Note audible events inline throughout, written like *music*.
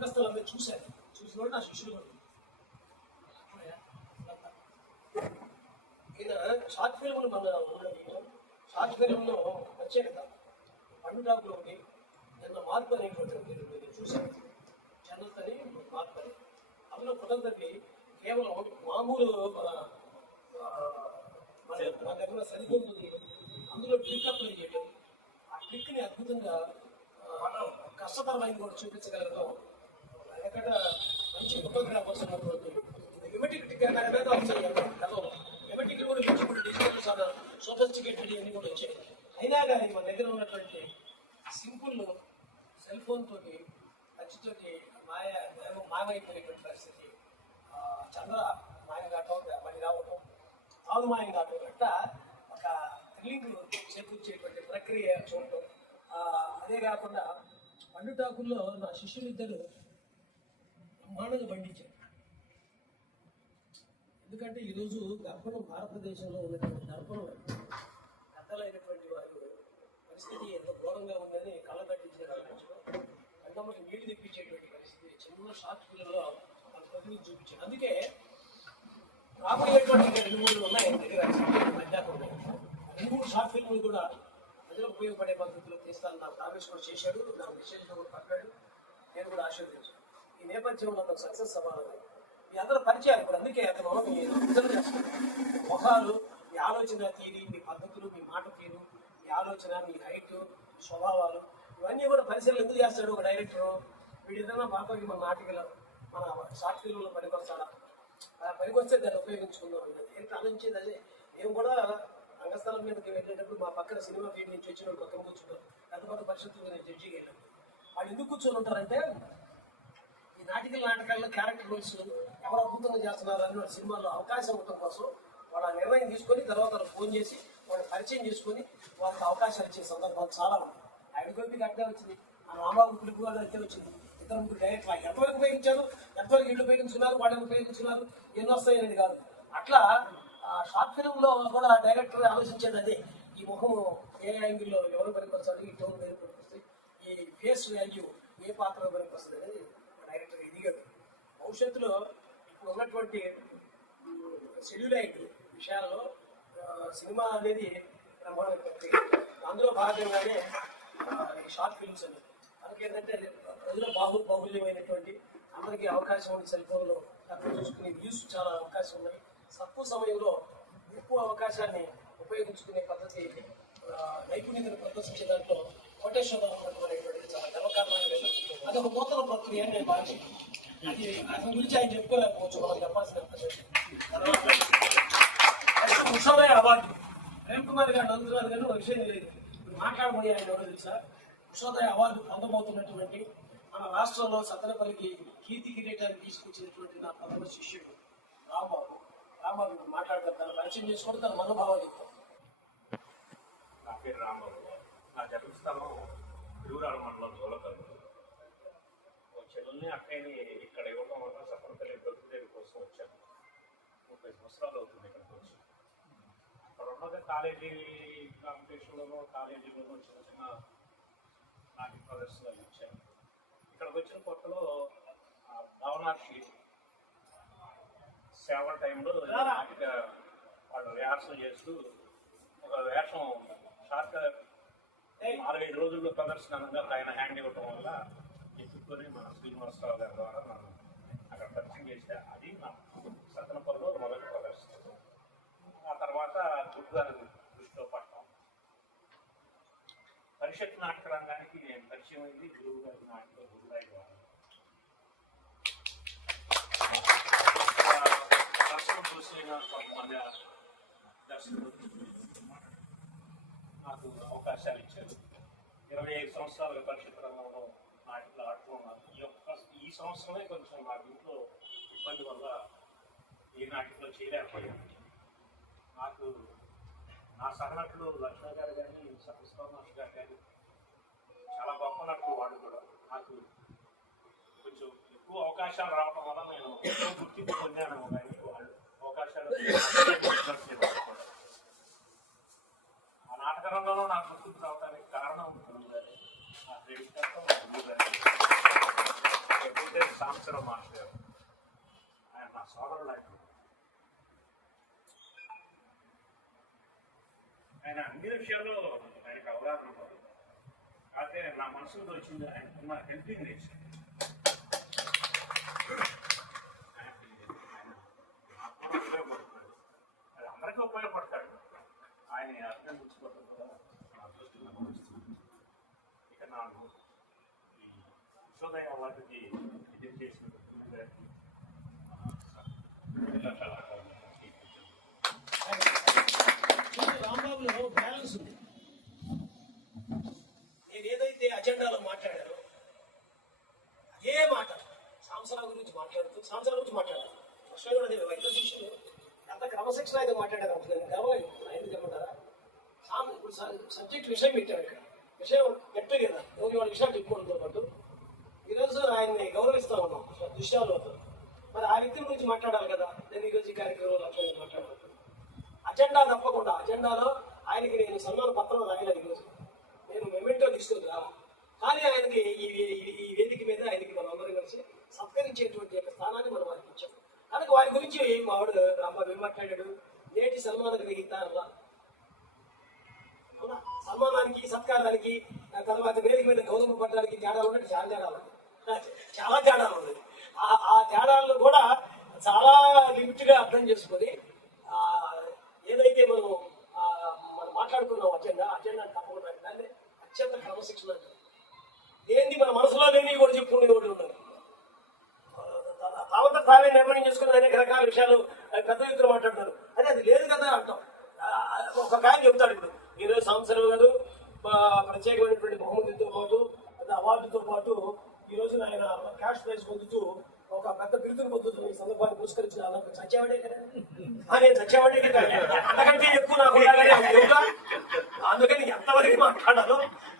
రంగస్థలంలో చూశారు చూసిన వాళ్ళు నా శిష్యులు కూడా ఈయన షార్ట్ ఫిల్మ్లు మన ఉన్నది షార్ట్ ఫిల్మ్లో ప్రత్యేకత. పండుగలో ఒకటి నిన్న మార్పు అనేటువంటి నేను చూశాను. జనరల్ అని మార్పు అని అందులో కులందరికి కేవలం మామూలు మన దగ్గర సరిపోతుంది అందులో క్లిక్ అప్లై చేయడం. ఆ క్లిక్ని అద్భుతంగా ఆ, కష్టతరమైన కూడా చూపించగలగడం ఎక్కడ మంచి ఫోటోగ్రాఫర్స్ ఉన్నటువంటి ఎమటిక్ టికెట్ వచ్చాయి కూడా మంచి ఇప్పుడు డిజిటల్ చాలా సోఫిస్టికేటెడ్ అన్ని కూడా వచ్చాయి. అయినా కానీ మన దగ్గర ఉన్నటువంటి సింపుల్ సెల్ ఫోన్ తోటి టచ్ మాయ మాయమైపోయేటువంటి పరిస్థితి చంద్ర మాయ కావటం పని రావటం ఆవు మాయం కావటం గట్ట ఒక థ్రిల్లింగ్ చేకూర్చేటువంటి ప్రక్రియ చూడటం. అదే కాకుండా పండుటాకుల్లో నా శిష్యులిద్దరు బ్రహ్మాండంగా పండించారు. ఎందుకంటే ఈరోజు గర్భణం భారతదేశంలో ఉన్నటువంటి గర్భణం పెద్దలైనటువంటి వారు పరిస్థితి ఎంత ఘోరంగా ఉందని కళ్ళ కట్టించిన కళ్ళమ్మకి నీళ్ళు తెప్పించేటువంటి పరిస్థితి చిన్న షార్ట్ ఫిల్మ్లో మన ప్రతినిధి చూపించారు. అందుకే రాబోయేటువంటి రెండు మూడు ఉన్నాయి దగ్గర మధ్యాహ్నం ఉన్నాయి. రెండు మూడు షార్ట్ ఫిల్మ్లు కూడా ప్రజలకు ఉపయోగపడే పద్ధతిలో తీస్తాను నా ప్రావేశం చేశాడు. నా విశేషం కూడా పంపాడు. నేను కూడా ఆశీర్వదించాను. ఈ నేపథ్యంలో నాకు సక్సెస్ అవ్వాలని మీ అందరూ పరిచయాలు ఇప్పుడు అందుకే అతను మీ చేస్తాను ముఖాలు మీ ఆలోచన తీరి మీ పద్ధతులు మీ మాట తీరు మీ ఆలోచన మీ హైట్ స్వభావాలు ఇవన్నీ కూడా పరిశీలన ఎందుకు చేస్తాడు ఒక డైరెక్టర్? వీడు ఏదైనా బాగా మన నాటికలు మన షార్ట్ ఫిల్మ్లో పనికొస్తాడా? ఆ పనికొస్తే దాన్ని ఉపయోగించుకుందాం అన్నది. ఎంత ఆలోచించేది అదే? మేము కూడా రంగస్థలం మీదకి వెళ్ళేటప్పుడు మా పక్కన సినిమా ఫీల్డ్ నుంచి వచ్చిన వాళ్ళు పక్కన కూర్చుంటారు పెద్ద పెద్ద పరిస్థితులు నేను జడ్జికి వెళ్ళాను. వాళ్ళు ఎందుకు కూర్చొని ఉంటారంటే నాటికల నాటకాల్లో క్యారెక్టర్ రోల్స్ ఎవరు అద్భుతంగా చేస్తున్నారు అని వాళ్ళ సినిమాల్లో అవకాశం ఉండటం కోసం వాళ్ళ నిర్ణయం తీసుకొని తర్వాత ఫోన్ చేసి వాళ్ళు పరిచయం చేసుకొని వాళ్ళకి అవకాశాలు ఇచ్చే సందర్భాలు చాలా ఉన్నాయి. ఆయన గోపికి అట్టే వచ్చింది. మన రామబాబు పిలుపు గారు అడ్డే వచ్చింది. ఇద్దరు ముగ్గురు డైరెక్ట్ ఎంతవరకు ఉపయోగించారు? ఎంతవరకు ఇల్లు ఉపయోగించుకున్నారు? వాళ్ళని ఉపయోగించుకున్నారు? ఎన్ని వస్తాయనేది కాదు. అట్లా ఆ షార్ట్ ఫిలింలో లో కూడా డైరెక్టర్ ఆలోచించేది అదే. ఈ ముఖము ఏ యాంగిల్లో ఎవరు పనికొస్తాడు ఈ టోన్ పేరు పనికొస్తాయి? ఈ ఫేస్ వాల్యూ ఏ పాత్ర పనికొస్తుంది అనేది భవిష్యత్తులో ఇప్పుడు ఉన్నటువంటి షెడ్యూలైట్ విషయాల్లో సినిమా అనేది బ్రహ్మాండమైన ప్రక్రియ అందులో భాగంగానే ఈ షార్ట్ ఫిల్మ్స్ అని. అందుకే ఏంటంటే ప్రజల బాహు బాహుల్యమైనటువంటి అందరికీ అవకాశం ఉంది సెల్ ఫోన్లో తక్కువ చూసుకునే వ్యూస్ చాలా అవకాశం ఉన్నాయి. తక్కువ సమయంలో ఎక్కువ అవకాశాన్ని ఉపయోగించుకునే పద్ధతి నైపుణ్యతను ప్రదర్శించే దాంట్లో కోటేశ్వరరావు అనేటువంటిది చాలా గర్వకారణమైన అదొక నూతన ప్రక్రియ అని నేను భావిస్తున్నాను. అది అతని గురించి ఆయన చెప్పుకోలేకపోవచ్చు మనం చెప్పాల్సిన ఉషోదయ అవార్డు. ప్రేమ్ కుమార్ గారు అందుతున్నారు కానీ ఒక విషయం తెలియదు. ఇప్పుడు మాట్లాడబోయే ఆయన ఎవరు తెలుసా? ఉషోదయ అవార్డు పొందబోతున్నటువంటి మన రాష్ట్రంలో సత్తనపల్లికి కీర్తి కిరీటాన్ని తీసుకొచ్చినటువంటి నా ప్రథమ శిష్యుడు రాంబాబు. రాంబాబు ఇప్పుడు మాట్లాడతారు. తన పరిచయం చేసుకుంటే తన మనోభావాలు చెప్తాను నా పేరు రాంబాబు. నా జన్మస్థలం తిరువురాల మండలం జోలకల్లు. ఓ చెల్లుల్ని అక్కయ్యని ఇక్కడ ఇవ్వడం వల్ల సఫరపల్లి బ్రతుకుదేవి కోసం వచ్చాను ముప్పై సంవత్సరాలు అవుతుంది ఇక్కడికి వచ్చి అక్కడ ఉన్నది కాలేజీ కాంపిటీషన్లోనూ కాలేజీలోనూ చిన్న చిన్న నాటి ప్రదర్శనలు ఇచ్చాను ఇక్కడికి వచ్చిన కొత్తలో భవనాక్షి సేవ టైంలో నాటిక వాళ్ళు రిహార్సల్ చేస్తూ ఒక వేషం షార్ట్ నాలుగైదు రోజుల్లో ప్రదర్శన అనంగా ఆయన హ్యాండ్ ఇవ్వటం వల్ల ఎత్తుకొని మన శ్రీనివాసరావు గారి ద్వారా మనం అక్కడ పరిచయం చేస్తే అది నా సతనపల్లిలో మొదటి ప్రదర్శన. ఆ తర్వాత గుడ్ గారి దృష్టిలో పట్టడం పరిషత్ నాటక రంగానికి నేను పరిచయం అయింది గురువు గారి నాటక గురుగారి ద్వారా దర్శనం చూసిన కొంతమంది నాకు అవకాశాలు ఇచ్చారు. ఇరవై ఐదు సంవత్సరాలుగా పరిషత్ రంగంలో ఆటలు ఆడుతూ ఉన్నాను ఈ యొక్క ఈ సంవత్సరమే కొంచెం మా ఇంట్లో ఇబ్బంది వల్ల ఏ నాటికలో చేయలేకపోయాను నాకు నా సహనటులు లక్ష్మణ్ గారు కానీ సత్యస్వామి గారు కానీ చాలా గొప్ప నటులు వాళ్ళు కూడా. నాకు కొంచెం ఎక్కువ అవకాశాలు రావడం వల్ల నేను ఎక్కువ గుర్తింపు పొందాను కానీ వాళ్ళు అవకాశాలు ఆ నాటక రంగంలో నాకు గుర్తింపు రావడానికి కారణం గురువు గారే. నా ప్రేమికత్వం మా గురువు గారే. ఎప్పుడైతే సాంబశివరావు మాస్టర్. గారు ఆయన నా సోదరుడు ఆయన ఆయన అన్ని విషయాల్లో ఆయనకు అవగాహన ఉంటుంది అయితే నా మనసులో వచ్చింది ఆయనకున్న హెల్పింగ్ నేచర్. అది అందరికీ ఉపయోగపడతాడు. ఆయన అర్థం గుర్తుపట్టడం కూడా అదృష్టంగా భావిస్తున్నాను. ఇక నాకు ఈ విశ్వోదయ వాటికి ఇది రాంబాబులో బ్యాలెన్స్ ఉంది నేను ఏదైతే అజెండాలో మాట్లాడానో అదే మాట సంవత్సరాల గురించి మాట్లాడుతూ సంవత్సరాల గురించి మాట్లాడాను కూడా వైద్య శిష్యులు ఎంత క్రమశిక్షణ అయితే మాట్లాడారు అనుకున్నాను గర్వం ఎందుకు చెప్పమంటారా? ఇప్పుడు సబ్జెక్ట్ విషయం పెట్టారు ఇక్కడ విషయం గట్టి కదా ఎవరి వాళ్ళ విషయాలు చెప్పుకోవడంతో పాటు ఈరోజు ఆయన్ని గౌరవిస్తా ఉన్నాం అవుతుంది మరి ఆ వ్యక్తి గురించి మాట్లాడాలి కదా. నేను ఈరోజు ఈ కార్యక్రమంలో అట్లా మాట్లాడాలి అజెండా తప్పకుండా అజెండాలో ఆయనకి నేను సన్మాన పత్రం రాయలేదు ఈరోజు నేను మెమెంటో తీసుకొని కానీ ఆయనకి ఈ ఈ- వేదిక మీద ఆయనకి మనందరం కలిసి సత్కరించేటువంటి యొక్క స్థానాన్ని మనం వారికి ఇచ్చాం. కనుక వారి గురించి మావాడు రాంబాబు ఏం మాట్లాడాడు? నేటి సన్మాన గ్రహీత సన్మానానికి సత్కారానికి తర్వాత వేదిక మీద గౌరవ పట్టడానికి తేడా ఉన్నట్టు చాలా తేడా ఉంది. చాలా తేడా ఉంది. ఆ ఆ తేడాలను కూడా చాలా లిమిట్గా అర్థం చేసుకొని ఆ, ఏదైతే మనం మనం మాట్లాడుకున్నాం అజెండా అజెండా తప్పకుండా దాన్ని అత్యంత క్రమశిక్షణ ఏంది మన మనసులో లేని కూడా చెప్పుకునే ఒకటి ఉండదు తావంత తావే నిర్ణయం చేసుకుని అనేక రకాల విషయాలు పెద్ద ఎత్తున మాట్లాడతారు అదే అది లేదు కదా అంటాం ఒక కాయ చెప్తాడు ఇప్పుడు. ఈరోజు సంవత్సరం గారు ప్రత్యేకమైనటువంటి బహుమతితో పాటు పెద్ద అవార్డుతో పాటు ఈ రోజు ఆయన క్యాష్ ప్రైజ్ పొందుతూ ఒక పెద్ద బిరుదును రూపాయలు పురస్కరించిన అన్నప్పుడు చచ్చేవాడే కదా. నేను చచ్చేవాడే కదా. అంతకంటే ఎక్కువ నాకు అందుకని ఎంతవరకు మాట్లాడాలో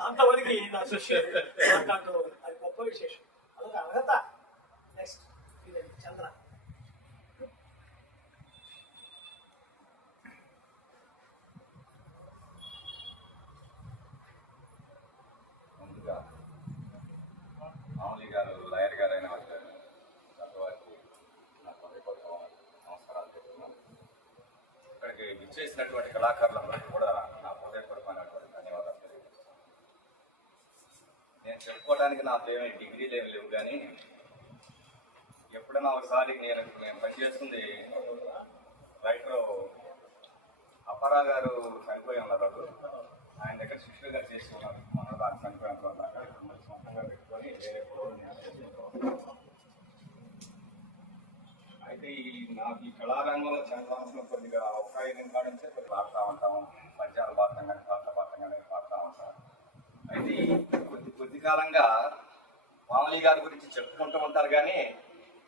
అంతవరకు నా శిష్యుడు? మాట్లాడటం అది గొప్ప విశేషం. అదొక అర్హత. నెక్స్ట్ చంద్ర. ముందుగా గారు లాయర్ గారైన వారికి నా హృదయపూర్వక నమస్కారాలు చెప్తున్నాను ఇక్కడికి విచ్చేసినటువంటి కళాకారులందరికీ కూడా నా హృదయపరమైనటువంటి ధన్యవాదాలు తెలియజేస్తున్నాను. నేను చెప్పుకోవడానికి నా ఏమీ డిగ్రీలు ఏమి లేవు కానీ ఎప్పుడైనా ఒకసారి నేను నేను పనిచేస్తుంది రైటర్ అప్పారా గారు చనిపోయి ఉన్నారు అప్పుడు. ఆయన దగ్గర శిష్యులుగా చేసుకున్నారు ఉన్నారు. మన దాని చనిపోయిన తర్వాత సొంతంగా పెట్టుకొని వేరే నాకు ఈ కళారంగంలో చంద్రాంశం కొద్దిగా అవకాశం కాడించే కాడ నుంచే కొద్దిగా పాడుతూ ఉంటాం. పద్యాలు పాడతాం కానీ పాటలు పాడతాం కానీ పాడుతూ ఉంటాం. అయితే కొద్ది కొద్ది కాలంగా మామూలు గారి గురించి చెప్పుకుంటూ ఉంటారు కానీ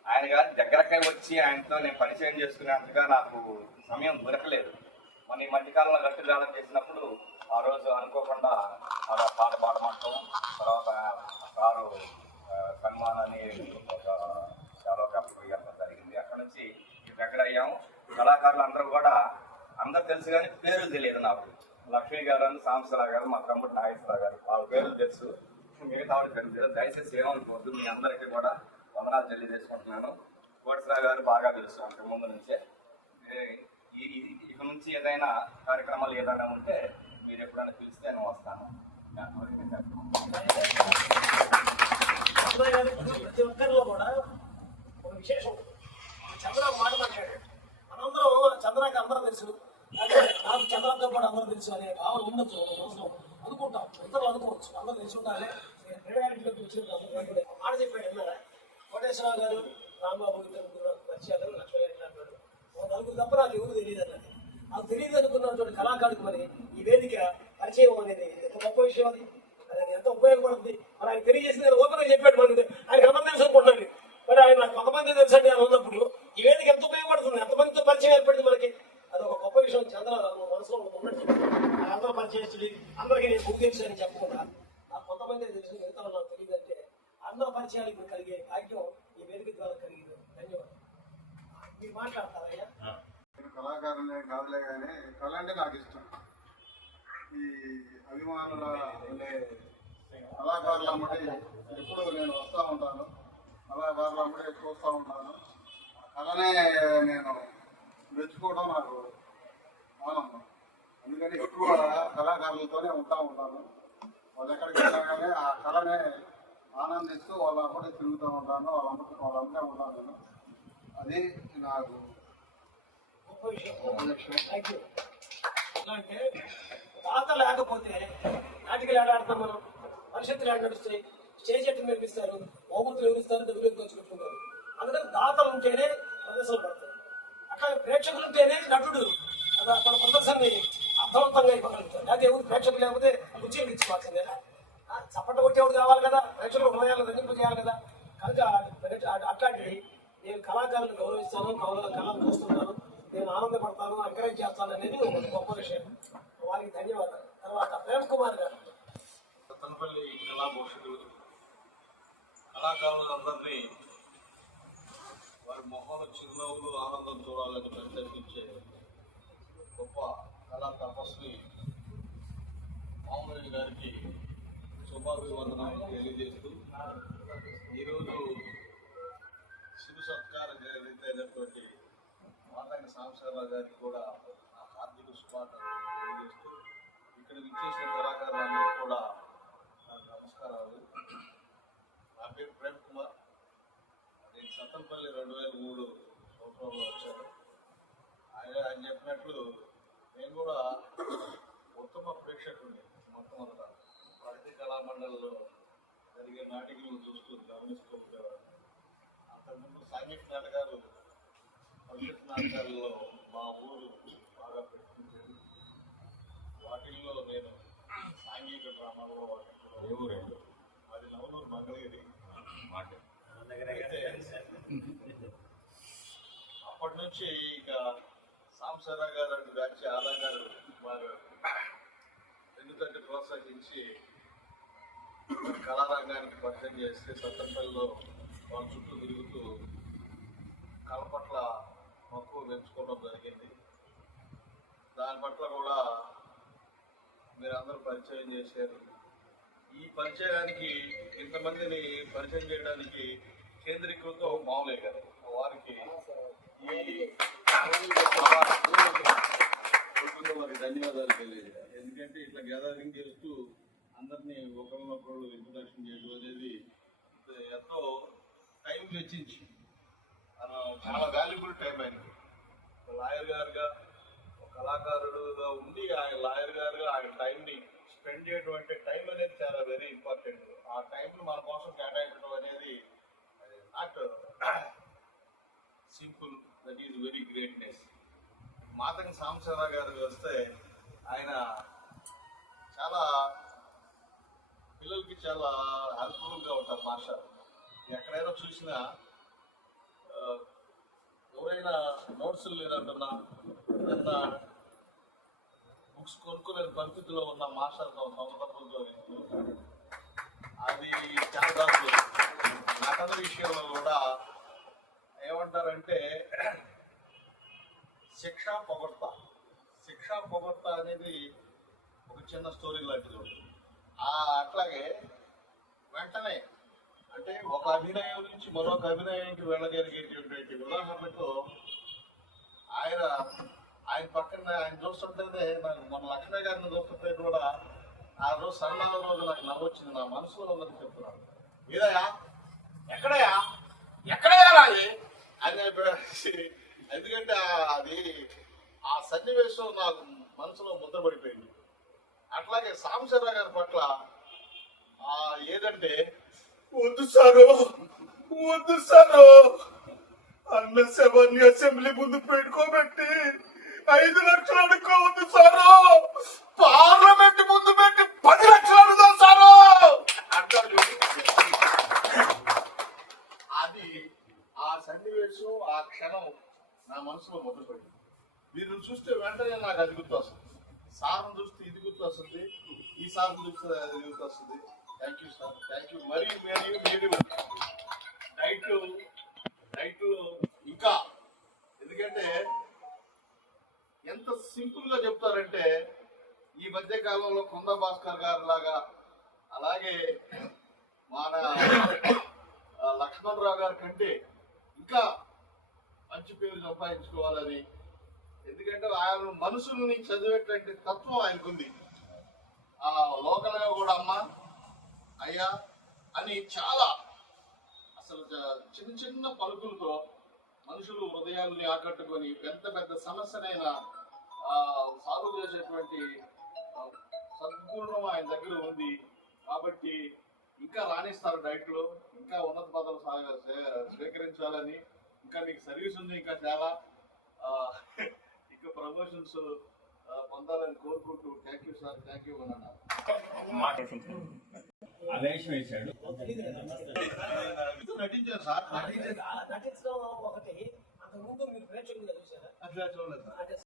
ఆయన గారి దగ్గరకే వచ్చి ఆయనతో నేను పరిచయం చేసుకునేంతగా నాకు సమయం దొరకలేదు. మన ఈ మధ్యకాలంలో గట్టు గానం చేసినప్పుడు ఆ రోజు అనుకోకుండా పాట పాడమంటాం తర్వాత సారు సన్మానాన్ని ఒక చాలా కప్పు ఇవ్వడం జరిగింది అక్కడ నుంచి దగ్గర అయ్యాము. కళాకారులు అందరూ కూడా అందరు తెలుసు కానీ పేర్లు తెలియదు నాకు. లక్ష్మీ గారు అని సాంసరావు గారు మా తమ్ముడు నాగేశ్వరరావు గారు వాళ్ళ పేర్లు తెలుసు. మిగతా వాళ్ళు తెలుసు. దయచేసి ఏమనుకోవద్దు మీ అందరికీ కూడా వందనాలు తెలియజేసుకుంటున్నాను. కోటేశ్వరరావు గారు బాగా తెలుసు అంతకు ముందు నుంచే. ఈ- ఇక నుంచి ఏదైనా కార్యక్రమాలు ఏదైనా ఉంటే మీరు ఎప్పుడైనా పిలిస్తే నేను వస్తాను. ప్రతి ఒక్కరిలో కూడా ఒక విశేషం చంద్ర ఒక మాట మాట్లాడాడు. అందరూ అందరం తెలుసు. కానీ నాకు చంద్రతో పాటు అందరూ తెలుసు అనే భావన ఉండొచ్చు ఒక అనుకుంటాం. ఇతరులు అనుకోవచ్చు. అందరూ తెలిసి ఉండాలి. రియాలిటీలోకి వచ్చిన మాట చెప్పాడు. అన్నారా కోటేశ్వరరావు గారు రాంబాబు ఇద్దరు పరిచయాలు లక్ష్మీ గారు అన్నాడు ఒక నలుగురు తప్ప నాకు ఎవరు తెలియదు అన్నది. నాకు తెలియదు అనుకున్నటువంటి కళాకారుడికి మరి ఈ వేదిక పరిచయం అనేది ఎంత గొప్ప విషయం అది. అది ఎంత ఉపయోగపడుతుంది? మరి ఆయన తెలియజేసింది ఓపెన్ చెప్పాడు మనకి. ఆయన అందరూ తెలుసు అనుకుంటున్నాను. మరి ఆయన నాకు కొంతమంది తెలుసండి అని ఉన్నప్పుడు ఈ వేదిక ఎంత ఉపయోగపడుతుంది? ఎంతమందితో పరిచయం ఏర్పడింది మనకి? అది ఒక గొప్ప విషయం. చంద్ర మనసులో ఉన్నట్టు అందరూ పరిచయించి అందరికీ నేను అని చెప్పకుండా నాకు కొంతమంది తెలుసు? మిగతా వాళ్ళు నాకు తెలియదు అంటే అందరూ పరిచయాలు ఇప్పుడు కలిగే భాగ్యం ఈ వేదిక ద్వారా కలిగింది. ధన్యవాదాలు. మీరు మాట్లాడతారయ్యా కళాకారులే కాదులే కానీ కళ అంటే నాకు ఇష్టం. ఈ అభిమానుల ఉండే కళాకారుల అమ్మటి ఎప్పుడు నేను వస్తూ ఉంటాను. కళాకారులు అప్పుడే చూస్తూ ఉంటాను. అలానే నేను మెచ్చుకోవడం నాకు ఆనందం. ఎందుకంటే ఎక్కువ కళాకారులతోనే ఉంటా ఉంటాను. వాళ్ళు ఎక్కడికి వెళ్ళగానే ఆ కళనే ఆనందిస్తూ వాళ్ళ అప్పుడే తిరుగుతూ ఉంటాను వాళ్ళ అమ్మకి వాళ్ళ ఉంటాను నేను. అది నాకు గొప్ప విషయం అంటే తాత లేకపోతే నాటికలు ఆడతాం మనం? పరిషత్తులు ఆడ నడుస్తాయి? స్టేజ్ ఎట్టు నిర్మిస్తారు? ఓముతులు ఎవరిస్తారు డబ్బులు దోచుకుంటున్నారు అందుకని దాతలు ఉంటేనే ప్రదర్శనలు పడతాయి అట్లా ప్రేక్షకులు ఉంటేనే నటుడు తన ప్రదర్శనని అర్థవంతంగా ఇవ్వగలుగుతాడు. లేకపోతే ఎవరు ప్రేక్షకులు లేకపోతే రుచి ఇచ్చిపోతుంది చప్పట కొట్టేవాడు కావాలి కదా? ప్రేక్షకులు హృదయాలు రంజింపు చేయాలి కదా? కనుక అట్- అట్లాంటివి నేను కళాకారులను గౌరవిస్తాను కళ కళను చూస్తున్నాను నేను ఆనందపడతాను ఎంకరేజ్ చేస్తాను అనేది ఒక గొప్ప విషయం. వారికి ధన్యవాదాలు. తర్వాత ప్రేమ్ కుమార్ గారు. సత్తనపల్లి కళాభూషకులు కళాకారులందరినీ వారి మొహంలో చిరునవ్వులు ఆనందం చూడాలని ప్రత్యేకించే గొప్ప కళా తపస్వి మామూలు గారికి శుభాభివందనాలు తెలియజేస్తూ ఈరోజు శిరు సత్కారం జరిగినటువంటి మాతంగ సాంబశివరావు గారికి కూడా నా హార్దిక శుభాకాంక్షలు తెలియజేస్తూ ఇక్కడ విచ్చేసిన కళాకారులందరూ కూడా నాకు నమస్కారాలు. నా పేరు ప్రేమ్ కుమార్. సత్తంపల్లి రెండు వేల మూడు సంవత్సరంలో వచ్చారు. ఆయన ఆయన చెప్పినట్లు నేను కూడా ఉత్తమ ప్రేక్షకుడిని మొట్టమొదట. ప్రగతి కళామండలిలో జరిగే నాటికలను చూస్తూ గమనిస్తూ ఉండేవాడిని అంతకుముందు సాంఘిక నాటకాలు భవిష్యత్ నాటకాలలో మా ఊరు బాగా పెట్టుకుంటుంది. వాటిల్లో నేను సాంఘిక డ్రామాలో వాటిలో ఏ ఊరేడు? అది నవలూరు మంగళగిరి. వాటి అప్పటి నుంచి ఇక సాంసరా గారు అంటూ వ్యాఖ్య ఆదా గారు వారు ఎందుకంటే ప్రోత్సహించి కళారంగానికి పరిచయం చేస్తే సత్తనపల్లిలో వాళ్ళ చుట్టూ తిరుగుతూ కళ పట్ల మక్కువ పెంచుకోవడం జరిగింది. దాని పట్ల కూడా మీరందరూ పరిచయం చేశారు. ఈ పరిచయానికి ఇంతమందిని పరిచయం చేయడానికి కేంద్రీకృతం మామూలే కదా. వారికి వారికి ధన్యవాదాలు తెలియజేయాలి. ఎందుకంటే ఇట్లా గ్యాదరింగ్ చేస్తూ అందరినీ ఒకరినొకరు ఇంట్రొడక్షన్ చేయడం అనేది ఎంతో టైం వెచ్చించి చాలా వాల్యుబుల్ టైం అయింది లాయర్ గారుగా కళాకారుడుగా ఉండి ఆయన లాయర్ గారుగా ఆయన టైంని స్పెండ్ చేయడం అంటే టైం అనేది చాలా వెరీ ఇంపార్టెంట్ ఆ టైంను మన కోసం కేటాయించడం అనేది not simple that is very greatness. Matangi Sambasiva Rao గారు వస్తే ఆయన చాలా పిల్లలకి చాలా హెల్ప్ఫుల్గా ఉంటారు భాష. ఎక్కడైనా చూసినా ఎవరైనా నోట్స్ లేదంటున్నా ఏదన్నా బుక్స్ కొనుక్కోలేని పరిస్థితిలో ఉన్న మాస్టర్తో సందర్భంలో అది చాలా దాంట్లో నటన విషయంలో కూడా ఏమంటారంటే శిక్ష పొగడ్త. శిక్ష పొగడ్త అనేది ఒక చిన్న స్టోరీ లాంటిది ఆ అట్లాగే వెంటనే అంటే ఒక అభినయం నుంచి మరొక అభినయానికి వెళ్ళగలిగేటటువంటి ఉదాహరణకు ఆయన ఆయన పక్కన ఆయన చూస్తుంటేనే నాకు మన లక్ష్మీ గారిని చూస్తుంటే కూడా ఆ రోజు సన్నాల రోజు నాకు నవ్వొచ్చింది. నా మనసులో ఉన్నది చెప్తున్నాను. ఏదయ్యా? ఎక్కడయ్యా? ఎక్కడయ్యా రాయి అని ఎందుకంటే అది ఆ సన్నివేశం నాకు మనసులో ముద్రపడిపోయింది. అట్లాగే సాంబశివరావు గారి పట్ల ఏదంటే వద్దు సారు వద్దు సారు. అన్న శవాన్ని అసెంబ్లీ ముందు పెట్టుకోబెట్టి ఐదు లక్షలు అనుకోవద్దు సారు పార్లమెంట్ ముందు పెట్టి పది లక్షలు అడుగుదాం సారు అంటాడు అది ఆ సన్నివేశం ఆ క్షణం నా మనసులో మొదలుపడింది మీరు చూస్తే వెంటనే నాకు అది గుర్తొస్తుంది సార్ని చూస్తే ఇది గుర్తొస్తుంది సార్ సార్ని thank you sir thank you మరి మరియు మీరు డైట్ డైట్ ఇంకా ఎందుకంటే ఎంత సింపుల్గా చెప్తారంటే ఈ మధ్య కాలంలో కొంద భాస్కర్ గారు లాగా అలాగే మన లక్ష్మణరావు రావు గారి కంటే ఇంకా మంచి పేరు సంపాదించుకోవాలని ఎందుకంటే ఆయన మనసుని చదివేటువంటి తత్వం ఆయనకుంది. లోకల్గా కూడా అమ్మ అయ్యా అని చాలా అసలు చిన్న చిన్న పలుకులతో మనుషులు హృదయాల్ని ఆకట్టుకొని పెద్ద పెద్ద సమస్యనైనా ఆ, సాల్వ్ చేసేటువంటి సద్గుణం ఆయన దగ్గర ఉంది. కాబట్టి ఇంకా రాణిస్తారు డైట్లో ఇంకా ఉన్నత పదవులు స్వీకరించాలని. ఇంకా మీకు సర్వీస్ ఉంది ఇంకా చాలా. *laughs* ఇంకా ప్రమోషన్స్ పొందాలని కోరుకుంటూ thank you sir thank you ఆవేశం వేశాడు నటించారు సార్ నటించడం ఒకటి అంతకుముందు మీరు ప్రేక్షకులుగా చూసారా అట్లా చూడలేదు సార్ అంటే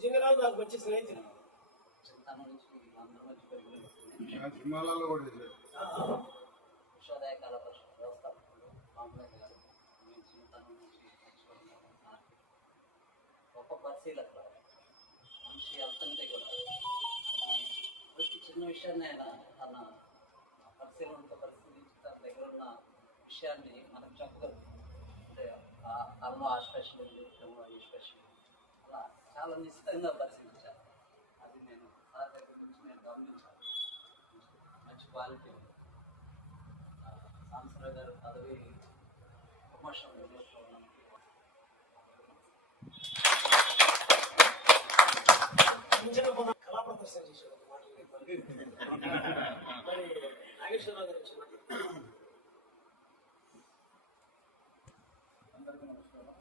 నిజంగా నాకు వచ్చే స్నేహితులు కూడా చేశారు విశ్వోదయ కళా పరిషత్ వ్యవస్థాపకులు పాంప్లెట్ గారు మేము చిన్నతనం నుంచి నేర్చుకుంటున్నాం. గొప్ప పరిశీలకులు. మనిషి అంతంటే కూడా. ప్రతి చిన్న విషయాన్ని ఆయన తన పరిశీలనతో పరిశీలించి తన దగ్గర ఉన్న విషయాన్ని మనం చెప్పగలుగుతాం. అంటే అమ్మ ఆ స్పెషల్ ఉంది ఈ స్పెషల్ అలా చాలా నిశ్చితంగా పరిశీలించాను అది నేను సార్ దగ్గర నుంచి నేను గమనించాను మంచి క్వాలిటీ ఉంది. సాంసరావు గారు పదవి ప్రమోషన్ చేసుకోవడానికి నిజంగా ఒక మాట మరి నాగేశ్వరరావు గారు అందరికీ నమస్కారం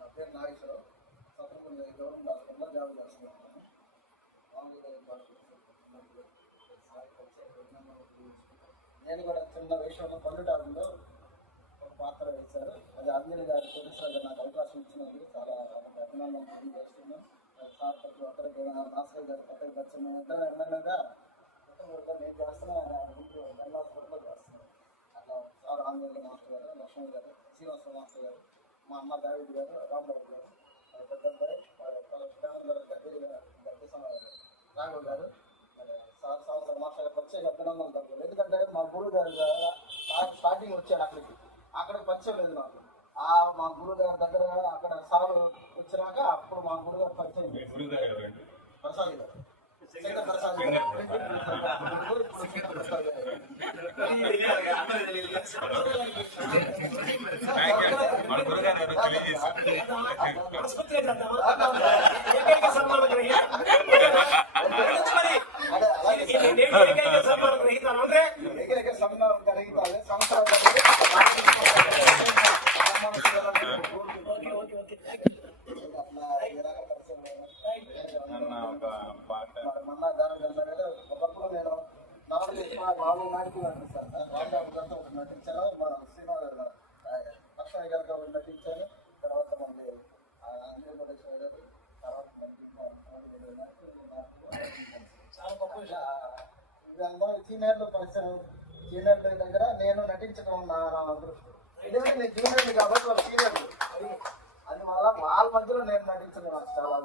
నా పేరు నాగేశ్వరరావు సత్రపల్లి గవర్నమెంట్ హాస్పిటల్లో జాబ్ చేస్తున్నాను నాకు నేను కూడా చిన్న విషయంలో పండుటాలలో ఒక పాత్ర వేశారు. అది అంజలి గారి పోలీసులు నాకు అవకాశం ఇచ్చినందుకు చాలా వాళ్ళకి అభినందనలు తెలియజేస్తున్నాను. సార్ ప్రతి ఒక్కరికి వచ్చిన ఇద్దరు ఎమ్మెల్యేగా కుటుంబంగా నేను చేస్తున్నాను ఆయన ఇంట్లో చేస్తున్నాను అట్లా సార్ ఆంజనేయ మాస్టర్ గారు లక్ష్మణ్ గారు శ్రీనివాస మాస్టర్ గారు మా అమ్మ దావిడ్ గారు రాంబాబు గారు పెద్ద అబ్బాయి వాళ్ళ గారు గద్దె గద్దె రాఘవ్ గారు సార్ సంవత్సరం మాస్టర్ గారు అభినందనలు ఎందుకంటే మా గురువు గారు స్టార్టింగ్ వచ్చాడు అక్కడికి. అక్కడికి పరిచయం లేదు నాకు మా గురువు గారి దగ్గర అక్కడ సార్ వచ్చినాక అప్పుడు మా గురువు గారు. పరిచయం. ప్రసాద్ గారు. సన్మానం కలిగితే సంవత్సరాలు సీనియర్లు పరిచయం సీనియర్ల దగ్గర నేను నటించడం నా అదృష్టం ఎందుకంటే నేను జూనియర్లు కాబట్టి వాళ్ళు సీనియర్లు అందువల్ల వాళ్ళ మధ్యలో నేను నటించిన నాకు చాలా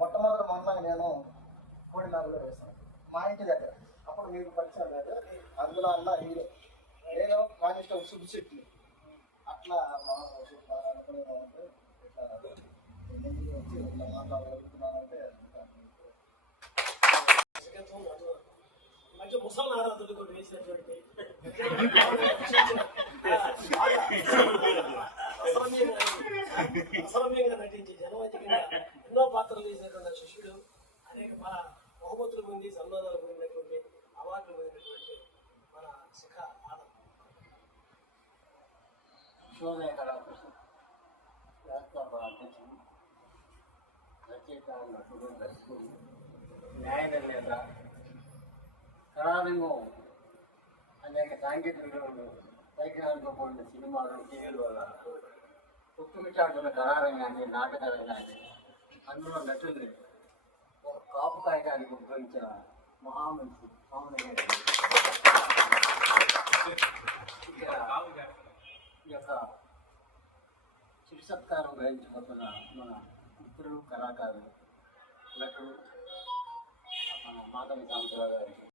మొట్టమొదటి మొన్న నేను కోడినాడులో వేశాను మా ఇంటి దగ్గర అప్పుడు మీకు పరిచయం లేదు అందులో అన్న హీరో నేను కానిస్టేబుల్ సుబ్బిశెట్టి అట్లా మా అనుకునే ఇట్లా వచ్చి ఇట్లా మాట్లాడగలుగుతున్నానంటే దర్శకత్వం అటు మంచి ముసలి వేసినటువంటి అసరమ్యంగా- నటించి జనవతిగా ఎన్నో పాత్రలు చేసినటువంటి శిష్యుడు అనేక మన బహుమతులు పొంది సన్మానాలు పొందినటువంటి అవార్డులు పొందినటువంటి మన శిఖ ఆనంద్. విశ్వోదయ కళా పరిషత్ అధ్యక్షుడు రచయిత నటుడు దర్శకుడు న్యాయ నిర్ణేత కళారంగం అనేక సాంకేతికలు పరికరాలతో కూడిన సినిమాలు టీవీల వల్ల పుట్టుమిచ్చాడుతున్న కళారంగాన్ని నాటక కానీ అందులో నటులు ఒక కాపు కాయకానికి ఉపయోగించిన మహామనిషి స్వామి ఇక్కడ ఈ యొక్క చిరు సత్కారం గ్రహించబోతున్న మన మిత్రులు కళాకారులు నటుడు మన మాధవి సాంబశివరావు గారికి